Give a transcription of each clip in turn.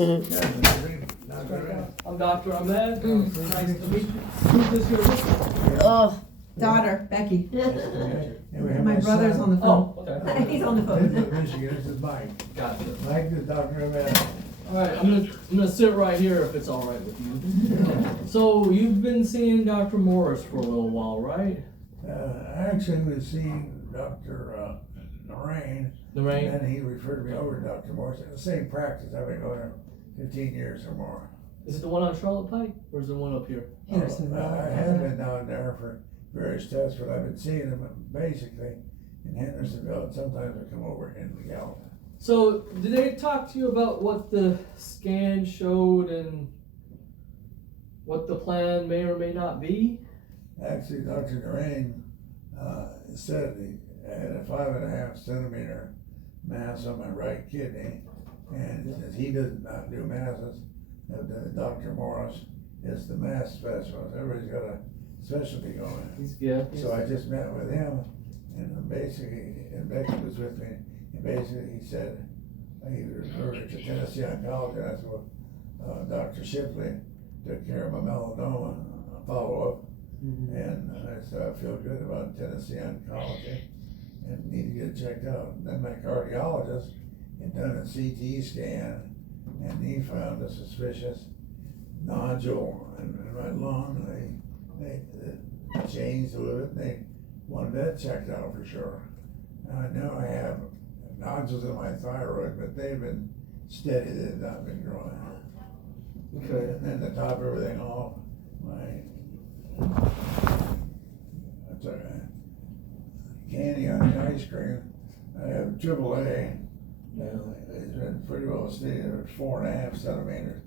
I'm Dr. Amhed. Nice to meet you. Who's this here with? Oh, daughter, Becky. My brother's on the phone. Oh, okay. He's on the phone. Michigan, this is Mike. Gotcha. Mike is Dr. Amhed. All right, I'm gonna sit right here if it's all right with you. So you've been seeing Dr. Morris for a little while, right? Actually, was seeing Dr. Lorraine. Lorraine? And then he referred me over to Dr. Morris. The same practice. I've been going there 15 years or more. Is it the one on Charlotte Pike, or is it the one up here? I have been down there for various tests, but I've been seeing them basically in Hendersonville, and sometimes I come over in the Gallup. So did they talk to you about what the scan showed and what the plan may or may not be? Actually, Dr. Lorraine said he had a 5.5 centimeter mass on my right kidney, and since he does not do masses, Dr. Morris is the mass specialist. Everybody's got a specialty going. So I just met with him, and basically, and Becky was with me, and basically he said, he referred to Tennessee Oncology. That's what Dr. Shipley took care of my melanoma follow-up. Mm-hmm. And I said, I feel good about Tennessee Oncology and need to get it checked out. Then my cardiologist had done a CT scan, and he found a suspicious nodule in my lung. They changed a little bit, and they wanted that checked out for sure. And I know I have nodules in my thyroid, but they've been steady, they've not been growing. Okay. And then to top everything off, I'm sorry, candy on the ice cream, I have AAA. It's been pretty well stayed at 4.5 centimeters.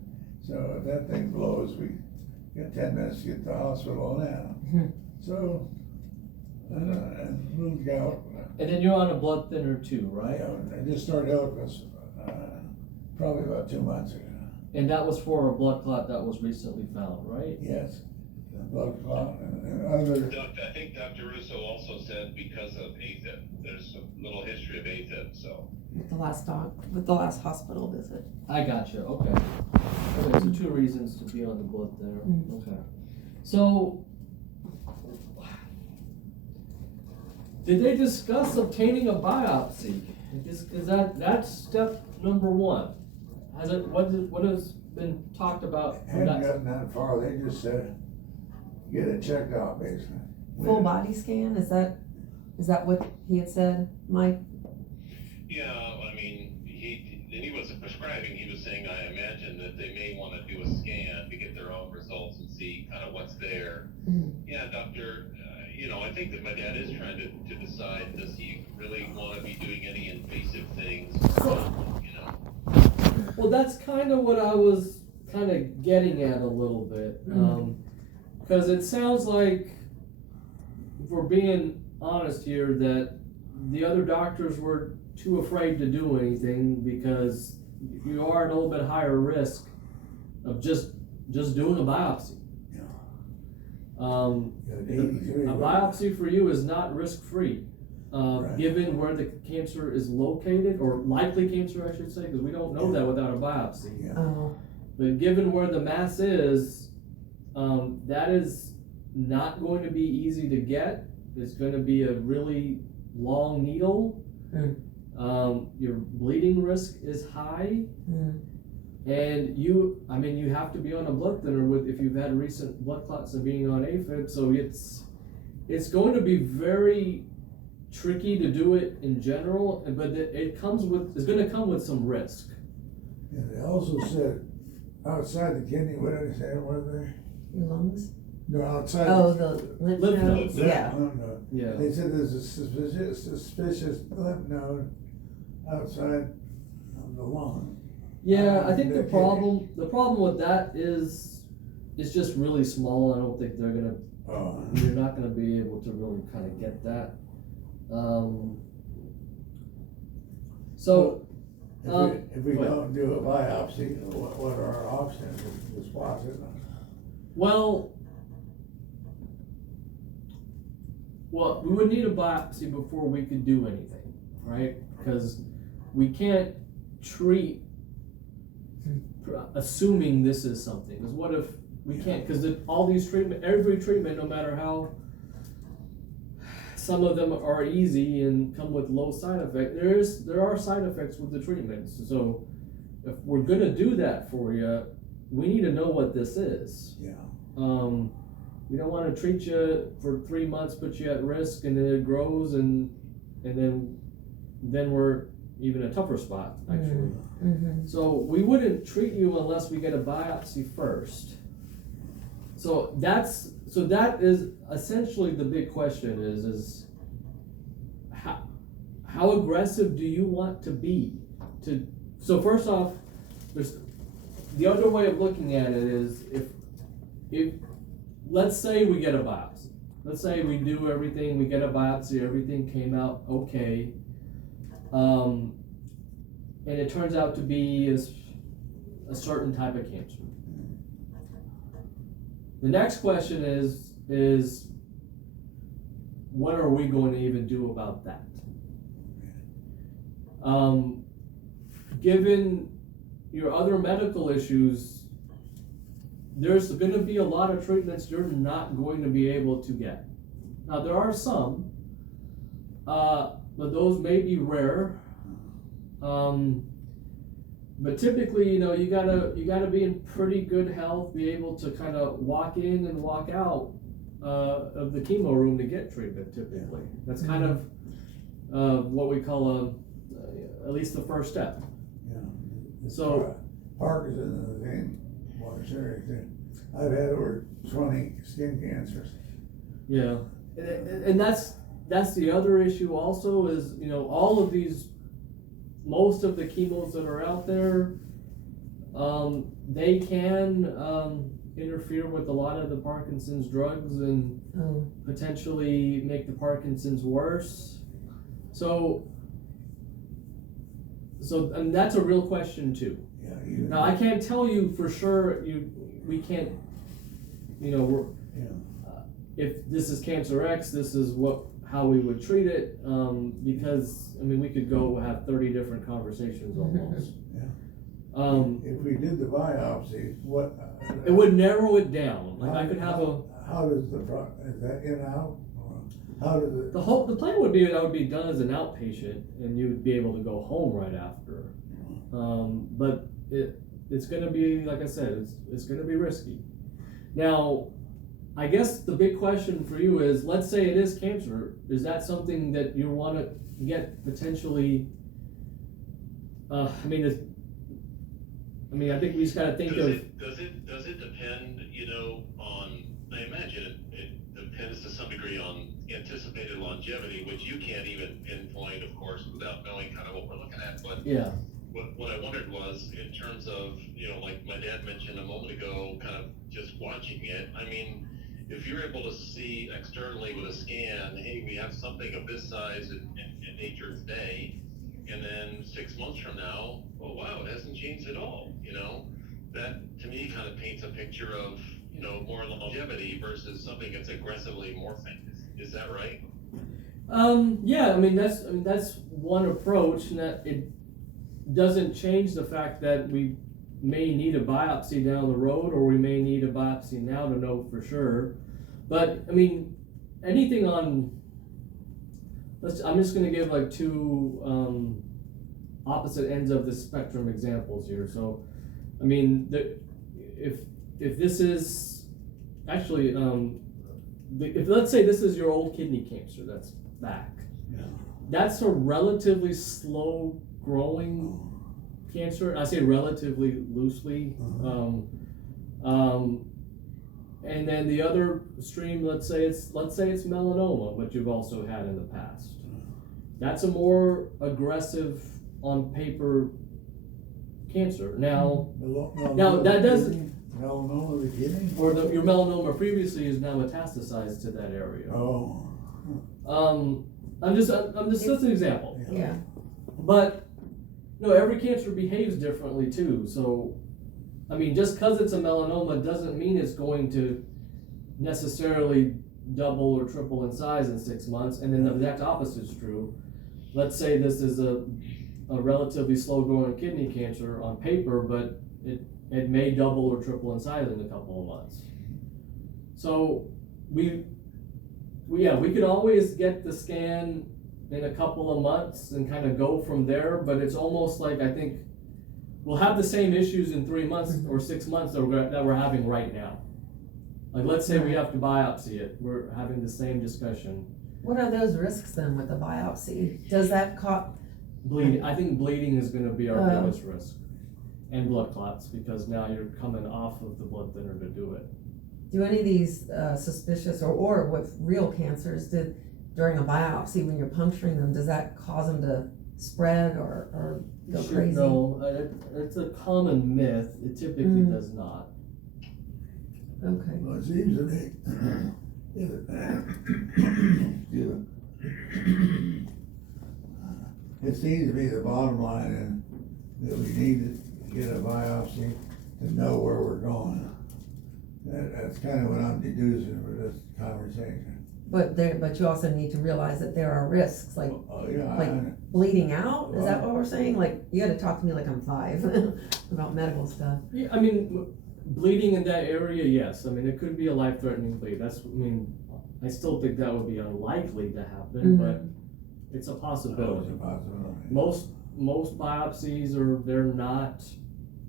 So if that thing blows, we got 10 minutes to get to the hospital now. Mm-hmm. So, and moved out. And then you're on a blood thinner too, right? I just started Eliquis probably about 2 months ago. And that was for a blood clot that was recently found, right? Yes, a blood clot and other. I think Dr. Russo also said because of AFib. There's a little history of AFib, so. With the last hospital visit. I gotcha, okay. Okay, so 2 reasons to be on the blood thinner. Mm-hmm. Okay. So, did they discuss obtaining a biopsy? Is that's step number 1? What has been talked about? Hadn't gotten that far, they just said, get it checked out basically. Full body scan, is that what he had said, Mike? Yeah, I mean, he wasn't prescribing, he was saying, I imagine that they may want to do a scan to get their own results and see kind of what's there. Mm-hmm. Yeah, doctor, I think that my dad is trying to decide, does he really want to be doing any invasive things or not, Well, that's kind of what I was kind of getting at a little bit. Because it sounds like, if we're being honest here, that the other doctors were too afraid to do anything because you are at a little bit higher risk of just doing a biopsy. A biopsy for you is not risk-free, right. Given where the cancer is located, or likely cancer I should say, because we don't know that without a biopsy. Yeah. Oh. But given where the mass is, that is not going to be easy to get. It's going to be a really long needle. Your bleeding risk is high. And you have to be on a blood thinner if you've had recent blood clots and being on AFib. So it's going to be very tricky to do it in general, but it's going to come with some risk. And they also said outside the kidney, what did they say? What were they? Your lungs? No, outside. Oh, the lymph nodes. nodes. Yeah. Yeah. They said there's a suspicious lymph node outside of the lung. Yeah, I think the problem with that is it's just really small. I don't think you're not gonna be able to really kind of get that. If we don't do a biopsy, what are our options? Just watch it. Well, we would need a biopsy before we could do anything, right? Because we can't treat assuming this is something. Because what if we can't? Because all these every treatment, no matter how, some of them are easy and come with low side effect. There are side effects with the treatments. So if we're gonna do that for you, we need to know what this is. Yeah. We don't want to treat you for 3 months, put you at risk, and then it grows, and then we're even a tougher spot actually. Mm-hmm. So we wouldn't treat you unless we get a biopsy first. So that is essentially the big question is how aggressive do you want to be? So first off, there's the other way of looking at it is if let's say we get a biopsy. Let's say we do everything, we get a biopsy, everything came out okay. And it turns out to be a certain type of cancer. The next question is what are we going to even do about that? Given your other medical issues, there's going to be a lot of treatments you're not going to be able to get. Now there are some, but those may be rare. But typically, you gotta be in pretty good health, be able to kind of walk in and walk out of the chemo room to get treatment. Typically, that's kind of what we call at least the first step. Yeah. So Parkinson's is the same. More serious thing. I've had over 20 skin cancers. Yeah, and that's the other issue also is all of these. Most of the chemos that are out there, they can interfere with a lot of the Parkinson's drugs and potentially make the Parkinson's worse. So and that's a real question too. Yeah. Now I can't tell you for sure. We can't. We're, if this is cancer X, this is how we would treat it, because we could go have 30 different conversations almost. Yeah. If we did the biopsy, what? It would narrow it down. Like I could have How does is that in out? How does it? The plan would be that would be done as an outpatient, and you would be able to go home right after. But it's going to be, like I said, it's going to be risky. Now, I guess the big question for you is, let's say it is cancer. Is that something that you want to get potentially? I think we just got to think does of. Does it depend? On. I imagine it depends to some degree on anticipated longevity, which you can't even pinpoint, of course, without knowing kind of what we're looking at. But Yeah. What I wondered was, in terms of, like my dad mentioned a moment ago, kind of just watching it. If you're able to see externally with a scan, hey, we have something of this size in nature today, and then 6 months from now, oh wow, it hasn't changed at all. That to me kind of paints a picture of more longevity versus something that's aggressively morphing. Is that right? Yeah. That's one approach, and that it doesn't change the fact that we may need a biopsy down the road, or we may need a biopsy now to know for sure. But anything on, I'm just going to give like two opposite ends of the spectrum examples here. So, if this is actually, if let's say this is your old kidney cancer that's back, that's a relatively slow growing cancer. I say relatively loosely. And then the other stream, let's say it's melanoma, but you've also had in the past. That's a more aggressive on paper cancer. Now that doesn't. Melanoma of the kidney? Or your melanoma previously is now metastasized to that area. Oh. I'm just that's an example. Yeah. But every cancer behaves differently too. So, just because it's a melanoma doesn't mean it's going to necessarily double or triple in size in 6 months. And then the exact opposite is true. Let's say this is a relatively slow growing kidney cancer on paper, but it may double or triple in size in a couple of months. So we could always get the scan in a couple of months and kind of go from there, but it's almost like, I think we'll have the same issues in 3 months or 6 months that we're having right now. Like, let's say we have to biopsy it, we're having the same discussion. What are those risks then with the biopsy? Does that Bleeding, I think bleeding is gonna be our biggest risk. And blood clots, because now you're coming off of the blood thinner to do it. do any of these suspicious or with real cancers, during a biopsy when you're puncturing them, does that cause them to spread or go crazy? No, it's a common myth, it typically does not. Okay. Well, it seems to me, it seems to me the bottom line is that we need to get a biopsy to know where we're going. That's kind of what I'm deducing for this conversation. But you also need to realize that there are risks, like bleeding out. Is that what we're saying? Like, you got to talk to me like I'm 5 about medical stuff. Yeah, I mean, bleeding in that area, yes. I mean, it could be a life-threatening bleed. I still think that would be unlikely to happen, but it's a possibility. Most biopsies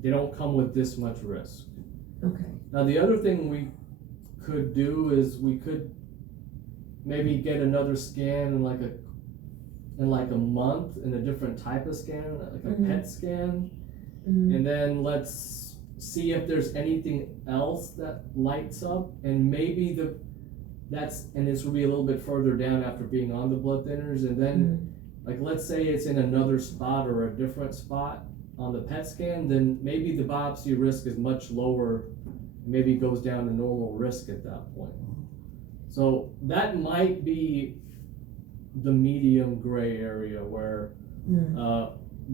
they don't come with this much risk. Okay. Now, the other thing we could do is we could maybe get another scan in like a month, in a different type of scan, like a PET scan, and then let's see if there's anything else that lights up, and maybe and this will be a little bit further down after being on the blood thinners, and then like, let's say it's in another spot or a different spot on the PET scan, then maybe the biopsy risk is much lower, maybe goes down to normal risk at that point. So that might be the medium gray area where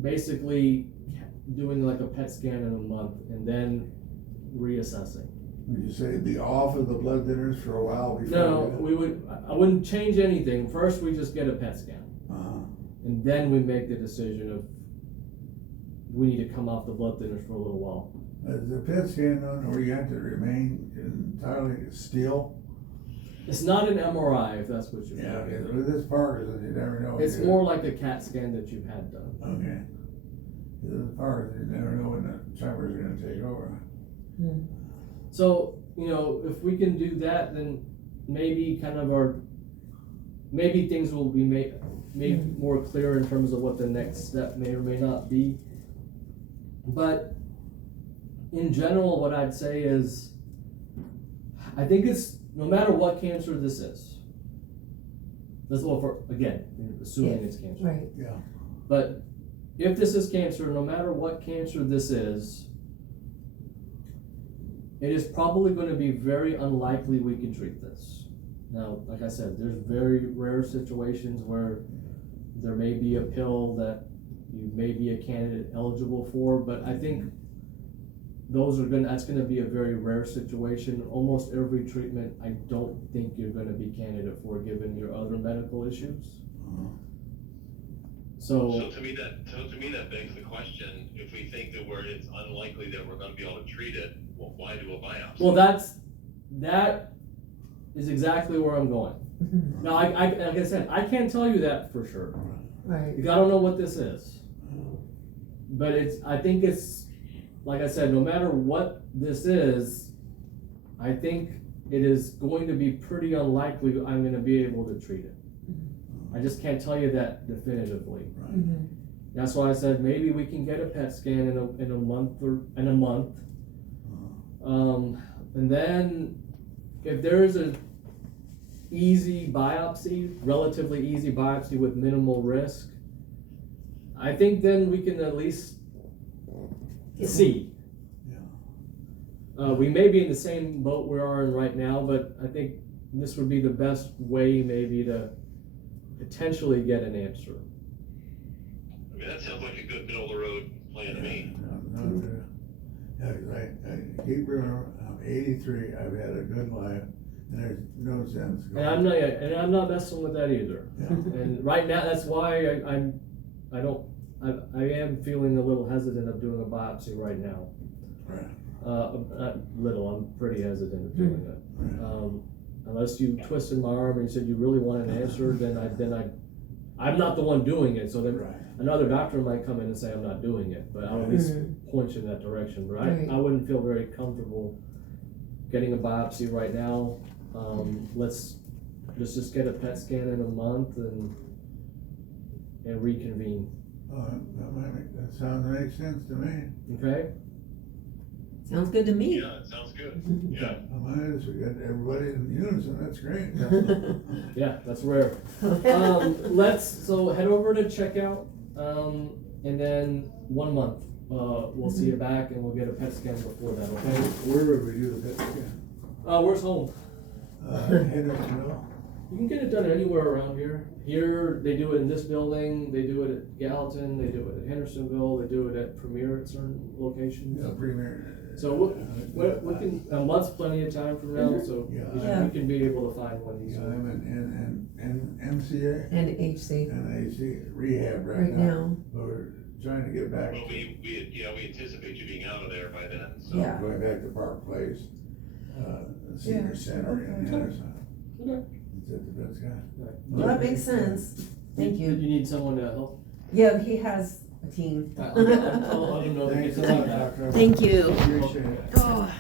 basically doing like a PET scan in a month and then reassessing. Would you say it'd be off of the blood thinners for a while before? No, I wouldn't change anything. First, we just get a PET scan. And then we make the decision of we need to come off the blood thinners for a little while. Is the PET scan done where you have to remain entirely still? It's not an MRI, if that's what you're Yeah, thinking. with this Parkinson's, you never know. It's more like a CAT scan that you've had done. Okay. With Parkinson's, you never know when the tremors are gonna take over. So, if we can do that, then maybe maybe things will be made more clear in terms of what the next step may or may not be. But in general, what I'd say is, I think it's, no matter what cancer this is, again, assuming it's cancer. Right. Yeah. But if this is cancer, no matter what cancer this is, it is probably going to be very unlikely we can treat this. Now, like I said, there's very rare situations where there may be a pill that you may be a candidate eligible for, but I think that's going to be a very rare situation. Almost every treatment, I don't think you're going to be candidate for, given your other medical issues. So to me that begs the question: if we think that it's unlikely that we're going to be able to treat it, well, why do a biopsy? Well, that is exactly where I'm going. Now, like I said, I can't tell you that for sure. Right. Because I don't know what this is. But I think it's, like I said, no matter what this is, I think it is going to be pretty unlikely I'm going to be able to treat it. I just can't tell you that definitively. Right. That's why I said maybe we can get a PET scan in a month. And then if there is a relatively easy biopsy with minimal risk, I think then we can at least see. We may be in the same boat we are in right now, but I think this would be the best way maybe to potentially get an answer. I mean, that sounds like a good middle of the road plan to me. I keep remembering, I'm 83, I've had a good life, and there's no sense going. And I'm not messing with that either. Yeah. And right now, that's why I am feeling a little hesitant of doing a biopsy right now. Right. Not little, I'm pretty hesitant of doing it. Unless you twisted my arm and said you really want an answer, I'm not the one doing it, so then Right. another doctor might come in and say I'm not doing it, but I'll at least point you in that direction. But Right. I wouldn't feel very comfortable getting a biopsy right now. Let's just get a PET scan in a month and reconvene. That sounds makes sense to me. Okay? Sounds good to me. Yeah, it sounds good. Yeah. We got everybody in unison, that's great. Yeah, that's rare. So head over to checkout, and then 1 month, we'll see you back and we'll get a PET scan before that, okay? Where would we do the PET scan? Where's home? Hendersonville? You can get it done anywhere around here. Here, they do it in this building, they do it at Gallatin, they do it at Hendersonville, they do it at Premier at certain locations. Yeah, Premier. So we can, a month's plenty of time from now, so Yeah. we can be able to find one Yeah, easily. I'm in MCA And HC and AC rehab right right now. now. We're trying to get back, Well, we anticipate you being out of there by then, so. Yeah. going back to Park Place, Senior Center in okay. Henderson. Okay. That's it, the best guy. Well, that makes sense. Thank You you. need someone to help? Yeah, he has a team. I'll let him know. Thanks a lot, Doctor. Thank you. Appreciate it. Oh.